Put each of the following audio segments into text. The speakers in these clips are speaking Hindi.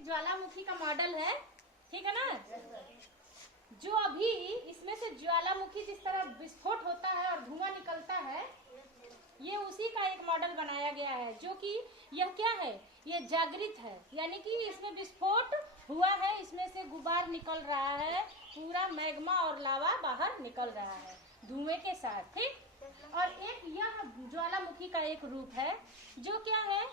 ज्वालामुखी का मॉडल है, ठीक है ना। जो अभी इसमें से ज्वालामुखी जिस तरह विस्फोट होता है और धुआं निकलता है, ये उसी का एक मॉडल बनाया गया है, जो कि यह क्या है, ये जागृत है, यानी कि इसमें विस्फोट हुआ है, इसमें से गुबार निकल रहा है, पूरा मैग्मा और लावा बाहर निकल रहा है धुएं के साथ, ठीक। और एक यह ज्वालामुखी का एक रूप है जो क्या है,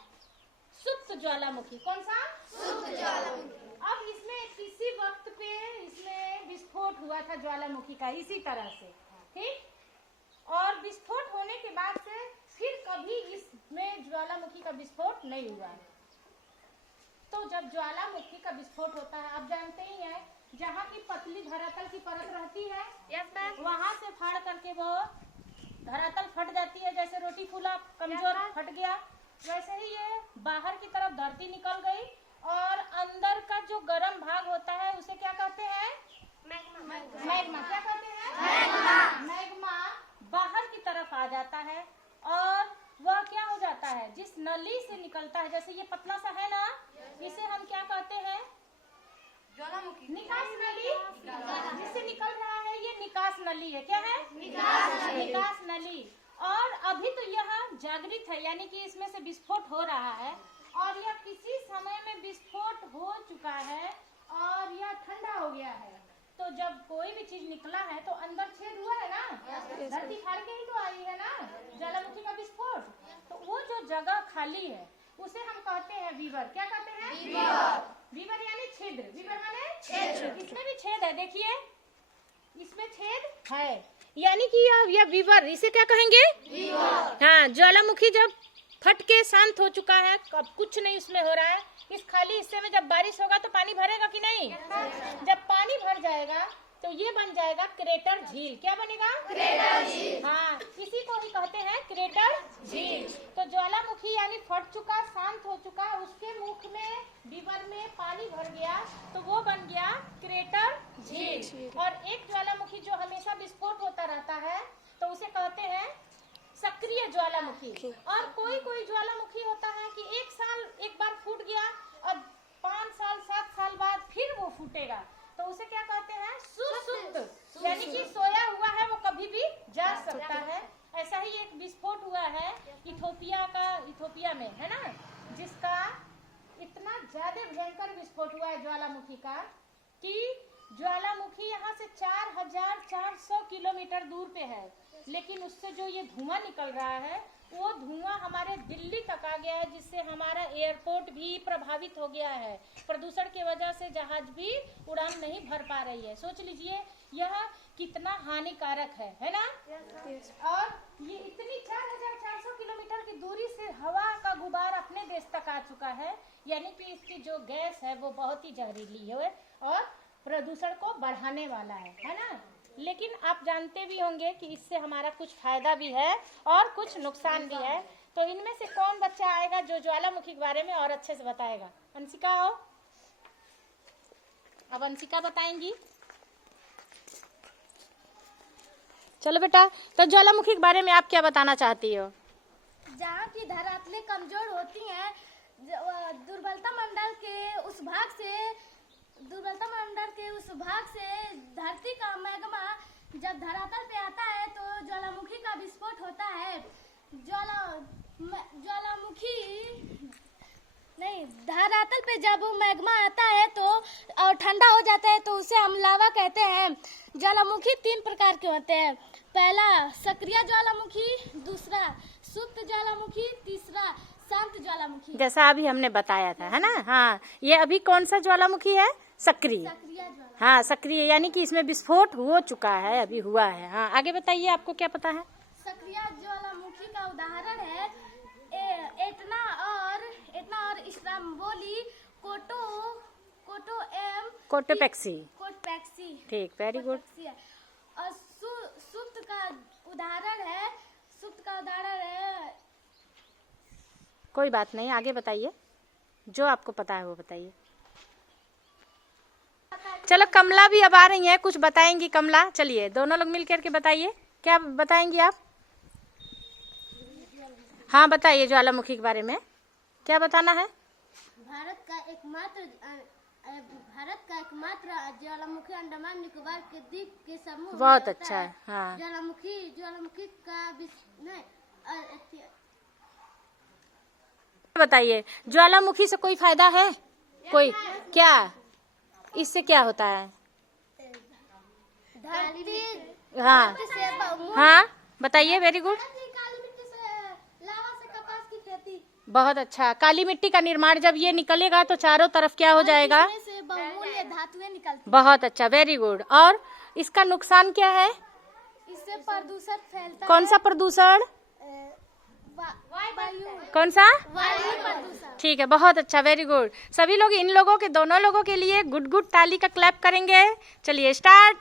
सुप्त ज्वालामुखी। कौन सा? सुप्त ज्वालामुखी। अब इसमें किसी वक्त पे इसमें विस्फोट हुआ था ज्वालामुखी का, इसी तरह से, ठीक। और विस्फोट होने के बाद से फिर कभी इसमें ज्वालामुखी का विस्फोट नहीं हुआ। तो जब ज्वालामुखी का विस्फोट होता है, आप जानते ही हैं, जहाँ की पतली धरातल की परत रहती है, वहाँ से फाड़ करके वो धरातल फट जाती है, जैसे रोटी फूला कमजोर फट गया, वैसे ही ये बाहर की तरफ धरती निकल गई और अंदर का जो गर्म भाग होता है उसे क्या कहते हैं? मैग्मा। क्या कहते हैं? मैग्मा बाहर की तरफ आ जाता है और वह क्या हो जाता है, जिस नली से निकलता है, जैसे ये पतला सा है ना, इसे हम क्या कहते हैं? ज्वालामुखी। निकास नली, जिससे निकल रहा है, ये निकास नली है। क्या है? निकास नली। और अभी तो यह जागृत है, यानी कि इसमें से विस्फोट हो रहा है और यह किसी समय में विस्फोट हो चुका है और यह ठंडा हो गया है। तो जब कोई भी चीज निकला है तो अंदर छेद हुआ है ना, धरती फाड़ के ही तो आई है ना ज्वालामुखी का विस्फोट। तो वो जो जगह खाली है उसे हम कहते हैं वीवर। क्या कहते हैं? वीवर यानी छिद्र। वीवर माने छेद। इसमें भी छेद है, देखिए इसमें छेद है, यानी कि यह वीवर, इसे क्या कहेंगे? वीवर। हाँ, ज्वालामुखी जब फट के शांत हो चुका है, अब कुछ नहीं उसमें हो रहा है, इस खाली हिस्से में जब बारिश होगा तो पानी भरेगा कि नहीं? जब पानी भर जाएगा तो ये बन जाएगा क्रेटर झील। क्या बनेगा? क्रेटर झील। हाँ, इसी को ही कहते हैं क्रेटर झील। तो ज्वालामुखी यानी फट चुका, शांत हो चुका, उसके मुख में, वीवर में पानी भर गया तो वो बन गया क्रेटर झील। और एक ज्वालामुखी जो हमेशा विस्फोट होता रहता है तो उसे कहते हैं सक्रिय ज्वालामुखी। और कोई कोई ज्वालामुखी होता है कि एक बार फूट गया और 5 साल 7 साल बाद फिर वो फूटेगा, तो उसे क्या कहते हैं? सुसुप्त, यानी कि सोया हुआ है, वो कभी भी जाग सकता है। ऐसा ही एक विस्फोट हुआ है इथोपिया में, है ना, जिसका इतना ज्यादा भयंकर विस्फोट हुआ है ज्वालामुखी का कि ज्वालामुखी यहाँ से 4400 किलोमीटर दूर पे है, लेकिन उससे जो ये धुआं निकल रहा है वो धुआं हमारे दिल्ली तक आ गया है, जिससे हमारा एयरपोर्ट भी प्रभावित हो गया है। प्रदूषण की वजह से जहाज भी उड़ान नहीं भर पा रही है। सोच लीजिए यह कितना हानिकारक है ना। और ये इतनी 4400 किलोमीटर की दूरी से हवा का गुबार अपने देश तक आ चुका है, यानी कि इसकी जो गैस है वो बहुत ही जहरीली है और प्रदूषण को बढ़ाने वाला है ना। लेकिन आप जानते भी होंगे कि इससे हमारा कुछ फायदा भी है और कुछ नुकसान भी है। तो इनमें से कौन बच्चा आएगा जो ज्वालामुखी के बारे में और अच्छे से बताएगा? अंशिका आओ, अब अंशिका बताएंगी। चलो बेटा, तो ज्वालामुखी के बारे में आप क्या बताना चाहती हो? जहाँ की धरातलें कमजोर होती हैं, दुर्बलता मंडल के उस भाग से धरती का मैग्मा जब धरातल पे आता है तो ज्वालामुखी का विस्फोट होता है। ज्वालामुखी नहीं, धरातल पे जब मैग्मा आता है तो और ठंडा हो जाता है तो उसे हम लावा कहते हैं। ज्वालामुखी 3 प्रकार के होते हैं। पहला सक्रिय ज्वालामुखी, दूसरा सुप्त ज्वालामुखी, तीसरा शांत ज्वालामुखी। जैसा अभी हमने बताया था, है ना। हाँ, ये अभी कौन सा ज्वालामुखी है? सक्रिय। हाँ, सक्रिय यानी कि इसमें विस्फोट हो चुका है, अभी हुआ है। हाँ, आगे बताइए, आपको क्या पता है? सक्रिय ज्वालामुखी का उदाहरण है एटना और स्ट्रोम्बोली, कोटोपैक्सी। ठीक, वेरी गुड। और सुप्त का उदाहरण है कोई बात नहीं, आगे बताइए, जो आपको पता है वो बताइए। चलो, कमला भी अब आ रही है, कुछ बताएंगी कमला। चलिए दोनों लोग मिल करके बताइए, क्या बताएंगी आप? हाँ बताइए, ज्वालामुखी के बारे में क्या बताना है? भारत का एकमात्र ज्वालामुखी अंडमान निकोबार के द्वीप के समूह बहुत अच्छा है। हाँ, ज्वालामुखी का बताइए ज्वालामुखी से कोई फायदा है? कोई क्या? इससे क्या होता है? हाँ हाँ, बताइए। वेरी गुड, काली मिट्टी से लावा से कपास की खेती। बहुत अच्छा। काली मिट्टी का निर्माण जब ये निकलेगा तो चारों तरफ क्या हो जाएगा? इसमें से बहुमूल्य धातुएं निकलती। बहुत अच्छा, वेरी गुड। और इसका नुकसान क्या है? इससे प्रदूषण फैलता कौन सा प्रदूषण? वायु कौन सा? प्रदूषण। ठीक है, बहुत अच्छा, वेरी गुड। सभी लोग इन लोगों के, दोनों लोगों के लिए गुड गुड ताली का क्लैप करेंगे। चलिए स्टार्ट।